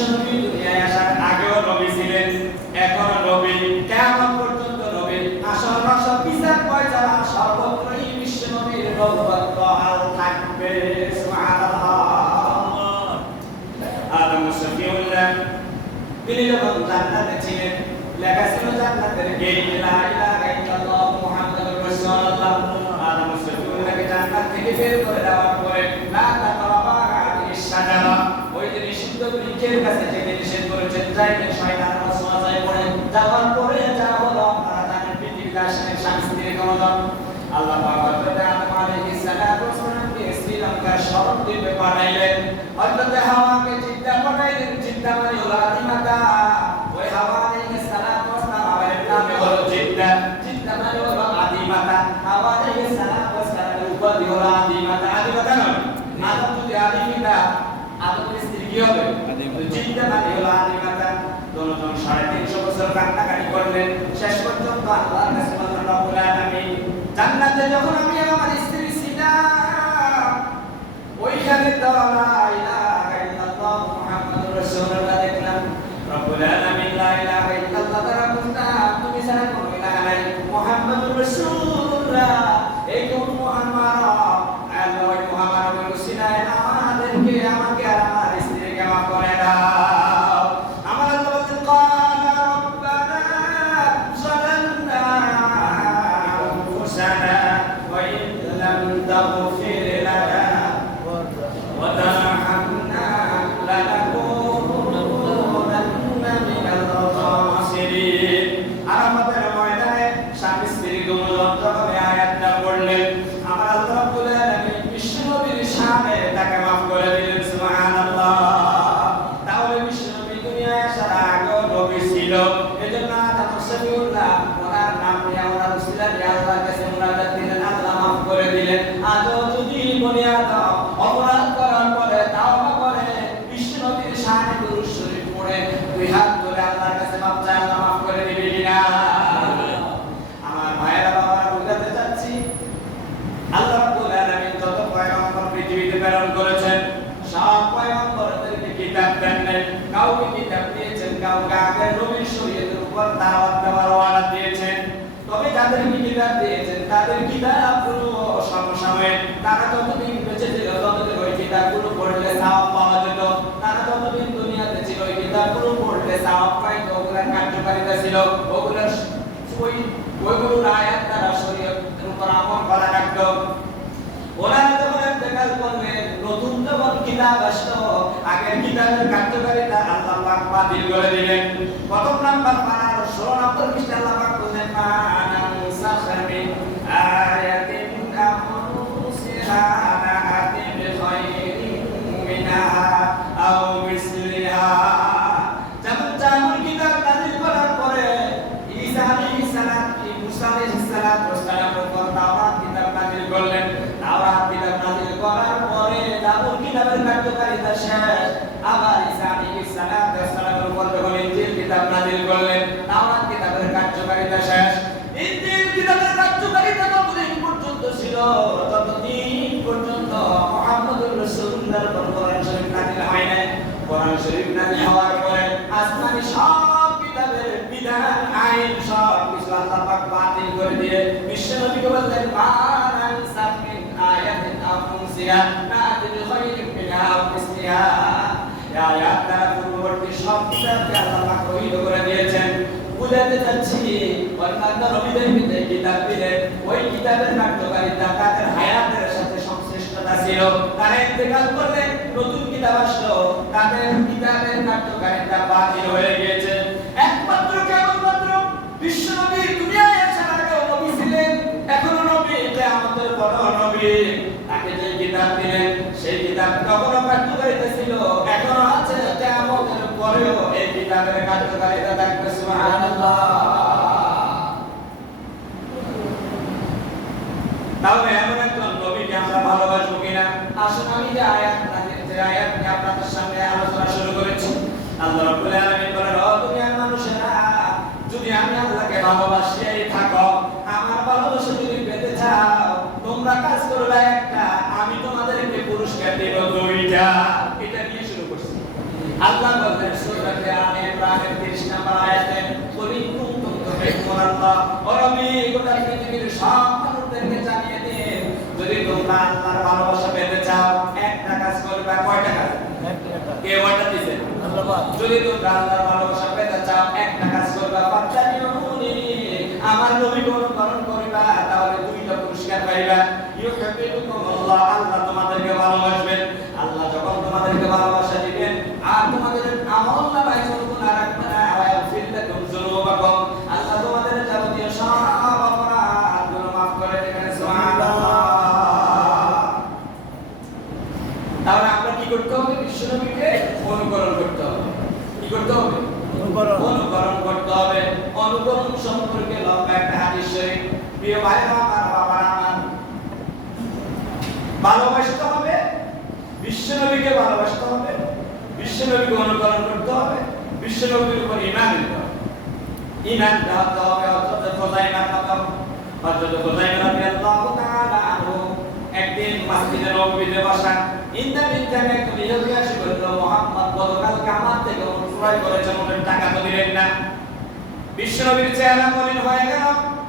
বিশ্বনবী দুনিয়ায় আসার আগেও নবী ছিলেন, এখনো নবী, কিয়ামত পর্যন্ত নবী। আসল রসল বিচার পয়সারা সর্বত্রই বিশ্বনবীর নবুয়ত বহাল থাকবে। সুবহানাল্লাহ। আদম শফিউল্লাহ তিনি যখন জান্নাতে ছিলেন, লেখা ছিল জান্নাতের গেট লা ইলাহা ইল্লাল্লাহ মুহাম্মাদুর রাসূলুল্লাহ। আদম শফিউল্লাহকে জান্নাত থেকে বের করে দেওয়ার পরে লা তাকরাবা হাদিস শাজারা, ওই যে নিষিদ্ধ বৃক্ষের কাছে যেতে নিষেধ করেছেন, যাইবেন শয়তানের ওয়াসওয়াসায় পড়ে যাওয়ার পরে যা হলো আপনারা জানেন, পৃথিবীর আসলে শাস্তির কদম। আল্লাহ পাক হযরত আদম আলাইহিস সালাতু ওয়াস সালামকে শ্রীলঙ্কার শরৎ দ্বীপে পাঠাইলেন, হযরত হাওয়াকে জিদ্দা পাঠাইলেন। জিদ্দা মানে হলো আদিমাতা, ওই হাওয়া আলাইহিস সালাতু ওয়াস সালাম আবার নামে হলো জিদ্দা। জিদ্দা মানে হলো আদিমাতা, হাওয়া আলাইহিস সালাতু ওয়াস সালামের উপাধি হলো আদিমাতা। আদিমাতা নয়, আদম যদি আদিমাতা, আদমের স্ত্রী কি হবে? জিদ্দা মানে হলো আদিমাতা। দুজন 350 বছর কান্নাকাটি করলেন, শেষ পর্যন্ত আল্লাহর কাছে বললেন, রব্বুল আলামিন, জান্নাতে যখন আমি আমার স্ত্রী ছিলাম, ওইখানে তো লা ইলাহা ইল্লাল্লাহ মুহাম্মাদুর রাসূলুল্লাহ দেখলাম। রব্বুল আলামিন লা ইলাহা ইল্লাল্লাহ দ্বারা বুঝলাম তুমি ছাড়া কোনো ইলাহা নাই, মুহাম্মাদুর রাসূলুল্লাহ। এই কোন মুহাম্মদ? আল্লাহ ওই মুহাম্মদের ওসিলায় আমাদেরকে, আমাকে আর আমার স্ত্রীকে মাফ করে দাও। আমার আল্লাহ বলেন, ক্বালা রব্বানা যালামনা আনফুসানা ওয়া ইন লাম তাগফির লানা ওয়া তারহামনা লানাকুনান্না মিনাল খাসিরিন। আমাদের ময়দানে স্বামী স্ত্রী দুজন যখন আয়াতটা পড়লেন, আমার আল্লাহ রাব্বুল আলামিন বিশ্বনবীর শানে তাকে মাফ করে দিলেন। সুবহানাল্লাহ। তাহলে বিশ্বনবী দুনিয়ায় আসার আগে নবী ছিল, এজন্য আদম শফিউল্লাহ ওনার নাম নিয়ে ওনার উসিলা দিয়ে আল্লাহর কাছে মুনাজাত দিলেন, আল্লাহ মাফ করে দিলেন। আজও যদি বনি আদম অপরাধ করার পরে তাওবা করে বিশ্বনবীর শানে দুরূদ শরীফ পড়ে দুই হাত ধরে আল্লাহর কাছে মাফ চায়, আল্লাহ মাফ করে দিবে কিনা? আমার ভাইয়েরা, বাবারা, বুঝাতে চাচ্ছি, আল্লাহ রাব্বুল আলামিন যত পয়গম্বর পৃথিবীতে প্রেরণ করেছেন, সব পয়গম্বরদেরকে কিতাব দেন নাই। কাউকে কিতাব দিয়েছেন, কাউকে আগের নবীর শরীয়তের উপর দাওয়াত দেওয়ার ওয়াদা দিয়েছেন। তবে যাদেরকে কিতাব দিয়েছেন তাদের কিতাবগুলো সমসাময়িক, তারা যতদিন বেঁচে ছিল ততদিন ওই কিতাবগুলো পড়লে সওয়াব পাওয়া যেত। তারা যতদিন দুনিয়াতে ছিল ওই কিতাবগুলো পড়লে সওয়াব পাইত, ওগুলোর কার্যকারিতা ছিল, ওইগুলোর আয়াত দ্বারা শরীয়তের উপর আমল করা লাগতো। ওনারা যখন ইন্তেকাল করলেন, নতুন যখন কিতাব আসলো, আগের কিতাবের কার্যকারিতা আল্লাহ পাক বাতিল করে দিলেন। প্রথম নাম্বার 16 নম্বর পৃষ্ঠা আল্লাহ পাক বলেন, মানানসাখ মিন আয়াতিন আও নুসিহা না'তি বিখাইরিন মিনহা আও মিসলিহা। যেমন কিতাব নাযিল করার পরে ঈসা আলাইহিস সালাম, মুসা আলাইহিস সালামের উপর তাওরাত কিতাব নাযিল করলেন। তাওরাত কিতাব নাযিল করার পরে জাবুর কিতাবের কার্যকারিতা শেষ। আবার ঈসা আলাইহিস সালামের উপর যখন ইনজিল কিতাব নাযিল করলেন, তাওরাত কিতাবের কার্যকারিতা শেষ। ইনজিল কিতাবের কার্যকারিতা ততদিন পর্যন্ত ছিল ততদিন পর্যন্ত মুহাম্মদুর রাসূলুল্লাহর উপর কোরআন শরীফ নাযিল হয় নাই। কোরআন শরীফ নাযিল হওয়ার পরে আসমানি সব কিতাবের বিধান, আইন সব কিছু আল্লাহ পাক বাতিল করে দিয়ে বিশ্বনবীকে বললেন, মানানসাখ মিন আয়াতিন আও নুসিহা না'তি বিখাইরিন মিনহা আও মিসলিহা। এই আয়াত দ্বারা পূর্ববর্তী সব কিতাবকে আল্লাহ পাক রহিত করে দিয়েছেন। বুঝাতে চাচ্ছি, অন্যান্য নবীদেরকে যে কিতাব দিলেন, ওই কিতাবের কার্যকারিতা তাদের হায়াতের সাথে সংশ্লিষ্টতা ছিল। তারা ইন্তেকাল করলে নতুন কিতাব আসলো, তাদের কিতাবের কার্যকারিতা বাতিল হয়ে গিয়েছে। একমাত্র কেবলমাত্র বিশ্বনবী দুনিয়ায় আসার আগে নবী ছিলেন, এখনো নবী, কিয়ামতের পরও নবী। তাকে যে কিতাব দিলেন সেই কিতাব তখনও কার্যকারিতা ছিল, এখনো আছে, কিয়ামতের পরেও এই কিতাবের কার্যকারিতা থাকবে। সুবহানাল্লাহ। তাহলে এমন একজন নবীকে আমরা ভালোবাসবো কিনা? আসুন আমি যে আয়াত নিয়ে আপনাদের সামনে আলোচনা শুরু করেছি, আল্লাহ রাব্বুল আলামিন বলেন, ও দুনিয়ার মানুষেরা, যদি আমি আল্লাহকে ভালোবাসিয়াই থাকো, আমার ভালোবাসা যদি পেতে চাও, তোমরা কাজ করবে একটা, আমি তোমাদেরকে পুরস্কার দেব 2টা। এটা দিয়ে শুরু করছি। আল্লাহ বলেন সূরা আলে ইমরানের 30 নম্বর আয়াতে কুল ইন কুনতুম তুহিব্বুনাল্লাহ ও নবী গোটা পৃথিবীর সব মানুষদেরকে জানিয়ে দিন যদি তোমরা আল্লাহর ভালোবাসা পেতে চাও একটা কাজ করবে কয়টা কাজ কে ওয়াটা দিবেন আল্লাহ যদি তোমরা আল্লাহর ভালোবাসা পেতে চাও একটা কাজ করবে ফাত্তাবিউনি আমার নবীকে অনুসরণ করিবা তাহলে দুইটা পুরস্কার পাইবা ইউহিব্বুকুমুল্লাহ আল্লাহ তোমাদেরকে ভালোবাসবেন আল্লাহ যখন তোমাদেরকে ভালোবাসা দিবেন আর তোমাদের আমল নামায় কোনো গুনাহ রাখবে না ওয়া ইয়াগফির লাকুম যুনুবাকুম আল্লাহ তোমাদের যাবতীয় সব অপরাধগুলো মাফ করে দেবেন সুবহানাল্লাহ। তাহলে আমরা কি করতে হবে বিশ্বনবীকে অনুকরণ করতে হবে কি করতে হবে অনুকরণ করতে হবে অনুকরণ সম্পর্কে লম্বা একটা হাদিস শরীফ প্রিয় ভাইরা আমার বাবারা আমার ভালোবাসতে হবে বিশ্বনবীকে ভালোবাসতে হবে বিশ্বনবীকে অনুকরণ করতে হবে বিশ্বনবীর উপর ঈমান আনতে হবে ঈমান রাখতে হবে হযরত খুযাইমা রাদিয়াল্লাহু তাআলা আনহু একদিন মসজিদে নববীতে বসা ইন্টারনেটে একটা ইহুদি এসে বলল মুহাম্মদ গতকাল কামাত থেকে ক্রয় করেছেন ওদের টাকা তো দিলেন না বিশ্বনবীর চেহারা মলিন হয়ে গেল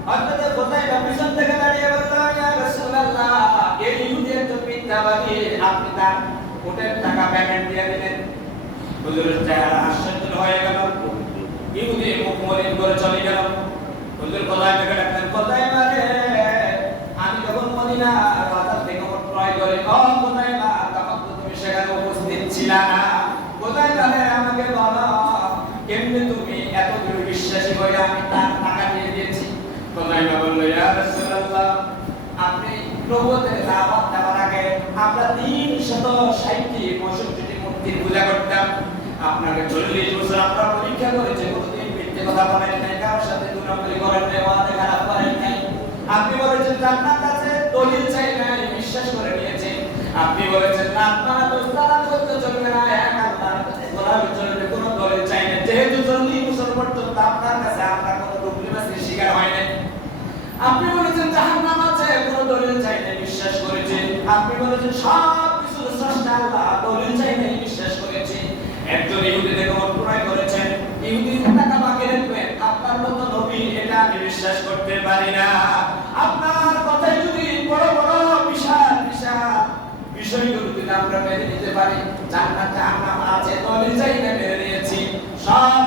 হযরত খুযাইমা পিছন থেকে দাঁড়িয়ে বলল ইয়া রাসূলুল্লাহ এই ইহুদি তো মিথ্যাবাদী আপনি তার ওদের টাকা পেমেন্ট দিয়ে দিলেন হুজুরের চেহারা আশ্চর্য হয়ে গেল ইহুদি মুখ মলিন করে চলে গেল হুজুর খুযাইমাকে ডাকলেন খুযাইমা রে আমি যখন মদিনা বাজার থেকে ক্রয় করে খুযাইমা তখন তো তুমি সেখানে উপস্থিত ছিলা না খুযাইমা রে আমাকে বলো কেমনে তুমি এত দৃঢ় বিশ্বাসী হয়ে আমি তার টাকা দিয়ে দিয়েছি খুযাইমা বলল ইয়া রাসূলুল্লাহ আপনি নবুয়তের দাওয়াত দেওয়ার আগে আমরা 360 মূর্তির পূজা করতাম আপনাকে 40 বছর আমরা পরীক্ষা করেছি কোনদিন মিথ্যে কথা বলেন নাই কারোর সাথে দুর্নীতি করেন নাই ওয়াদা খারাপ করেন নাই আপনি বলেছেন জান্নাত আছে দলিল চাই না বিশ্বাস করে নিয়েছেন আপনি বলেছেন না আপনারা তো সালাত করতে চলবে না এক আল্লাহর কাছে গোলামি চলবে কোনো দলিল চাই না যেহেতু 40 বছর পর্যন্ত আপনার কাছে আমরা কোনো ডুপ্লিকেসির শিকার হয় নাই আপনি বলেছেন জাহান্নাম আছে কোনো দলিল চাই না বিশ্বাস করেছি আপনি বলেছেন সব কিছু স্রষ্টা আল্লাহ দলিল চাই না বিশ্বাস করেছি একজন ইহুদি থেকে ক্রয় করেছেন ইহুদি টাকা বাকি রাখবেন আপনার মতো নবী এটা আমি বিশ্বাস করতে পারি না আপনার কথাই যদি বড় বড় বিশাল বিশাল বিষয়গুলো যদি আমরা মেনে নিতে পারি জান্নাত জাহান্নাম আছে দলিল চাই না মেনে নিয়েছি সব